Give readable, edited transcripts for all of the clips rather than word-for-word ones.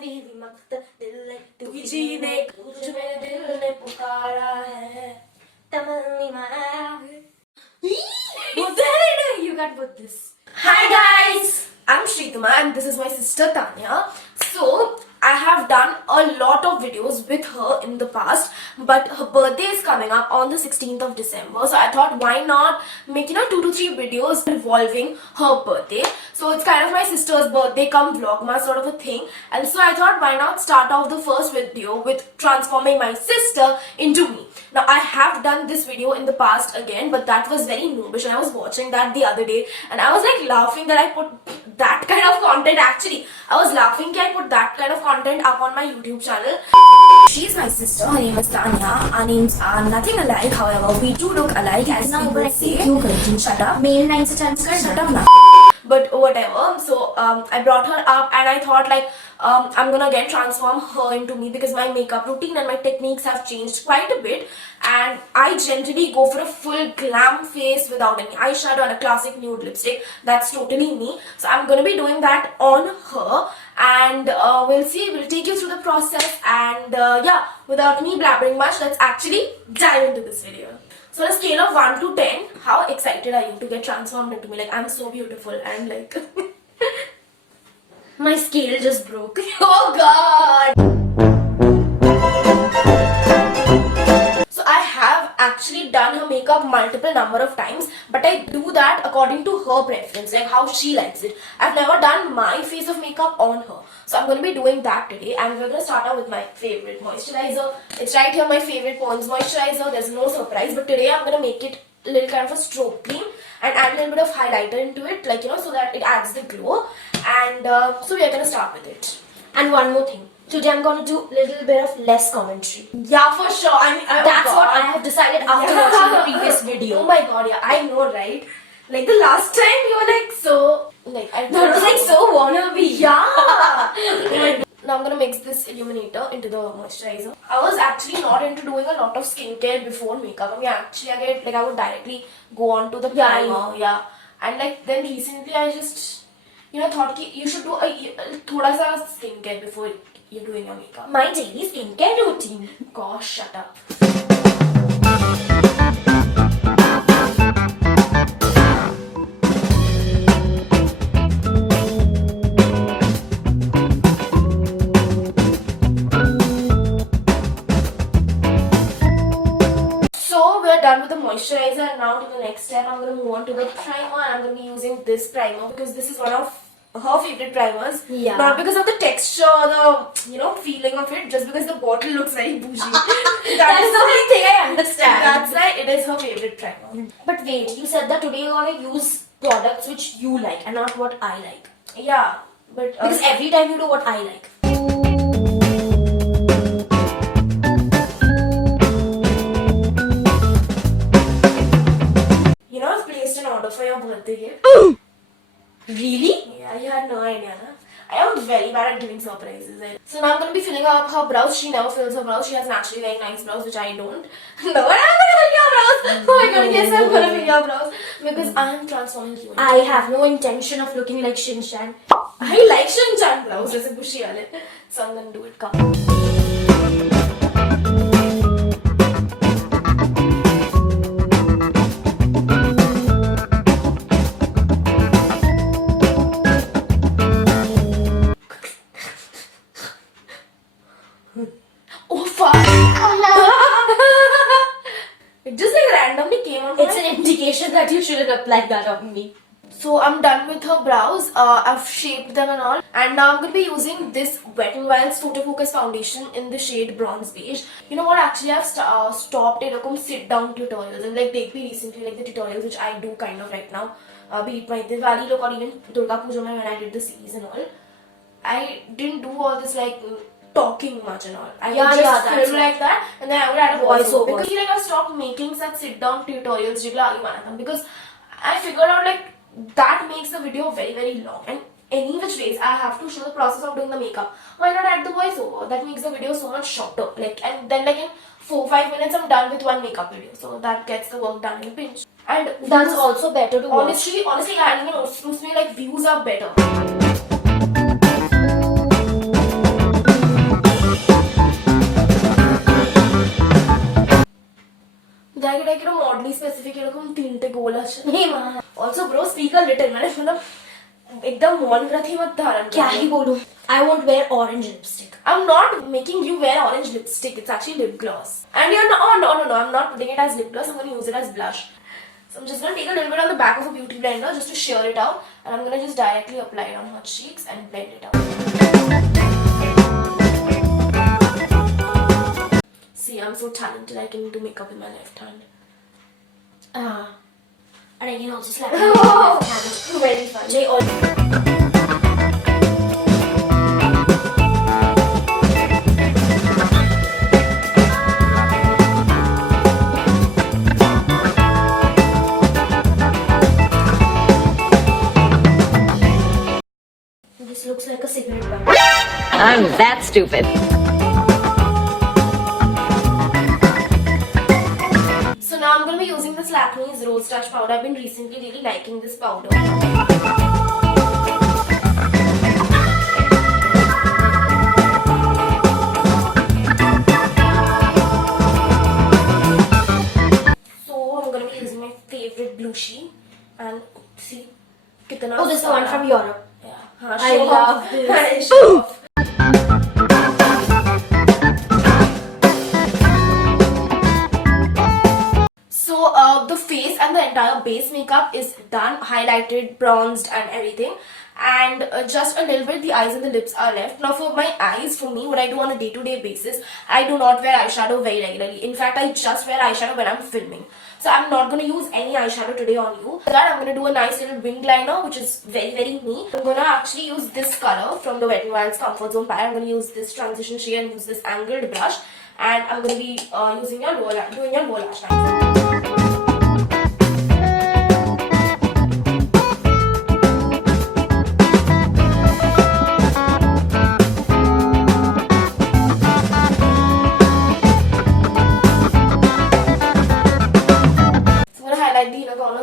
बीवी मक्त दिल ने तू ही जीने तुझ मेरे दिल ने पुकारा है तमन्नी माया है. You can't put this. Hi guys, I'm Sreetama and this is my sister Tanya. So I have done a lot of videos with her in the past, but her birthday is coming up on the 16th of December. So I thought why not make 2 to 3 videos involving her birthday. So it's kind of my sister's birthday come Vlogmas sort of a thing. And so I thought why not start off the first video with transforming my sister into me. Now I have done this video in the past again, but that was very noobish and I was watching that the other day and I was like laughing that I put that kind of content. Actually I was laughing that I put that kind of content up on my YouTube channel. She's my sister, her name is Tanya. Our names are nothing alike, however we do look alike as people say. Shut up. Shut up now. But whatever, so I brought her up and I thought like I'm gonna again transform her into me because my makeup routine and my techniques have changed quite a bit and I generally go for a full glam face without any eyeshadow and a classic nude lipstick. That's totally me. So I'm gonna be doing that on her and we'll see, we'll take you through the process and yeah, without me blabbering much, let's actually dive into this video. So on a scale of 1 to 10, how excited are you to get transformed into me? Like, I'm so beautiful and like... my scale just broke. Oh god! So I have actually done her makeup multiple number of times, but I do that according to her preference, like how she likes it. I've never done my face of makeup on her. So I'm going to be doing that today and we're going to start out with my favorite moisturizer. It's right here, my favorite Pond's moisturizer. There's no surprise, but today I'm going to make it a little kind of a stroke cream and add a little bit of highlighter into it, like so that it adds the glow. And so we are going to start with it. And one more thing. Today I'm going to do a little bit of less commentary. Yeah, for sure. That's what I have decided after watching the previous video. Oh my god, yeah, I know, right? Like the last time you were like so... that was like so wannabe. Yeah. Now I'm gonna mix this illuminator into the moisturizer. I was actually not into doing a lot of skincare before makeup. I mean, actually I would directly go on to the primer. Yeah. And like then recently I just thought that you should do a thoda sa skincare before you're doing your makeup. My daily skincare routine. Gosh, shut up. Done with the moisturizer and now to the next step I'm going to move on to the primer and I'm going to be using this primer because this is one of her favorite primers. Yeah. Not because of the texture or the feeling of it, just because the bottle looks very bougie. That is the only thing I understand. That's why it is her favorite primer. But wait, you said that today you're going to use products which you like and not what I like. Yeah, but because every time you do what I like. For your birthday gift. Really? Yeah, you had no idea, na? I am very bad at giving surprises. So now I'm going to be filling up her brows. She never fills her brows. She has naturally very nice brows, which I don't. No, I'm going to fill your brows. Oh my god, yes, I'm going to fill your brows. Because I am transforming you. I have no intention of looking like Shin-chan. I like Shin-chan brows. Jaise bushy wale. So I'm going to do it. Come. Oh fuck! It just like randomly came on. It's an indication that you shouldn't apply that on me. So I'm done with her brows. I've shaped them and all. And now I'm going to be using this Wet n Wild's Photo Focus foundation in the shade Bronze Beige. You know what? Actually, I've stopped sit down tutorials and like take me recently like the tutorials which I do kind of right now. Be it my Diwali look or even Durga Puja when I did the series and all. I didn't do all this like talking much and all. I would just film like that and then I would add a voiceover. Because like I stopped making such sit down tutorials because I figured out like that makes the video very very long and any which ways I have to show the process of doing the makeup. Why not add the voiceover? That makes the video so much shorter. Like and then like in 4-5 minutes I'm done with one makeup video. So that gets the work done in a pinch. And that's also better to watch. Honestly, and suits me like views are better. এটা কিরকম oddly specific এরকম তিনটে গোল আছে also bro speak a little মানে मतलब एकदम mall रथी मत धारण क्या ही बोलूं I won't wear orange lipstick. I'm not making you wear orange lipstick. It's actually lip gloss. And you're not, oh no, I'm not putting it as lip gloss. I'm going to use it as blush. So I'm just going to take a little bit on the back of a beauty blender just to shear it out. And I'm going to just directly apply it on her cheeks and blend it out. See, I'm so talented. I can do makeup in my left hand. And I can also slap my left hand. Very fun. This looks like a cigarette butt. I'm that stupid. So now I'm going to be using this Lakme's Rose Touch powder. I've been recently really liking this powder. So I'm going to be using my favorite blushie and see. Kitana Oh, this is the one from Europe. Yeah. I love this. So the face and the entire base makeup is done, highlighted, bronzed and everything, and just a little bit the eyes and the lips are left. Now for my eyes, for me, what I do on a day-to-day basis, I do not wear eyeshadow very regularly. In fact, I just wear eyeshadow when I'm filming. So I'm not going to use any eyeshadow today on you. For that, I'm going to do a nice little wing liner, which is very, very me. I'm going to actually use this color from the Wet n Wild's Comfort Zone palette. I'm going to use this transition shade and use this angled brush. And I'm going to be doing your lower lash lines.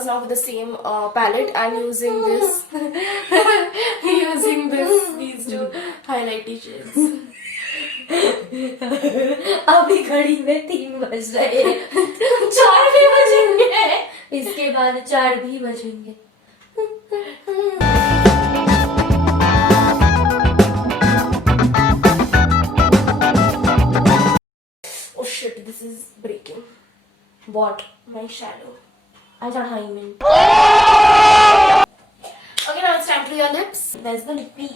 Now with the same palette and using this these two highlighty shades. अभी घड़ी में 3 बज रहे हैं 4 भी बजेंगे इसके बाद 4 भी बजेंगे Oh shit, this is breaking. What? My shadow. I thought how you meant. Okay, now it's time to your lips. Where's the lippy?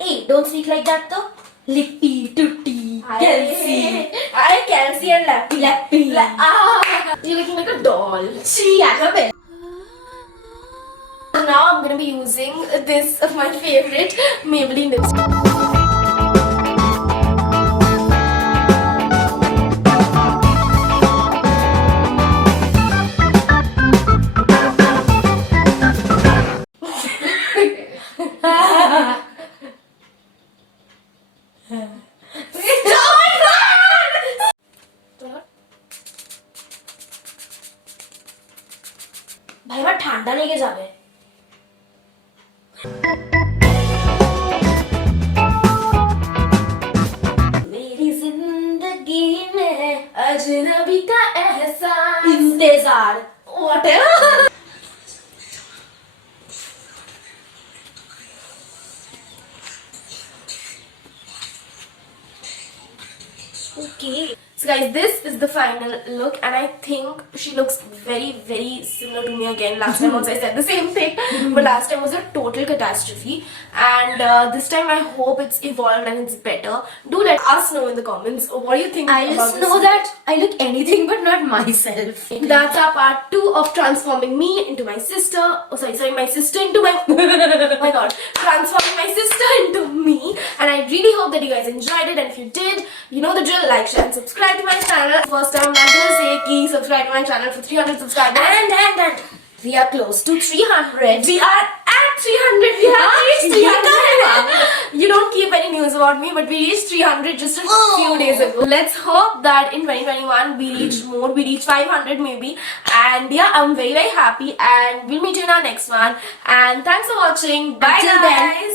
Hey, don't speak like that though. Lippy, tooty, Kelsey. I can see and lappy. Lappy. You're looking like a doll. She Annabelle. So now I'm gonna be using this, my favorite Maybelline lipstick. भाई मैं ठंडा लेके जावे मेरी जिंदगी में अजनबी का एहसास इंतजार whatever. Okay. So guys, this is the final look and I think she looks very, very similar to me again. Last time also I said the same thing, but last time was a total catastrophe and this time I hope it's evolved and it's better. Do let us know in the comments what do you think I about just this know look. that I look anything but not myself. That's our part 2 of transforming me into my sister. Oh sorry, my sister into my my god, transforming my sister into me. And I really hope that you guys enjoyed it, and if you did, you know the drill, like, share and subscribe to my channel. First time I'm gonna say ki subscribe to my channel for 300 subscribers. And we are close to 300. We are at 300. We have reached 300. You don't keep any news about me, but we reached 300 just a few days ago. Let's hope that in 2021 we reach more. We reach 500 maybe. And yeah, I'm very, very happy. And we'll meet you in our next one. And thanks for watching. Bye, Until guys. then,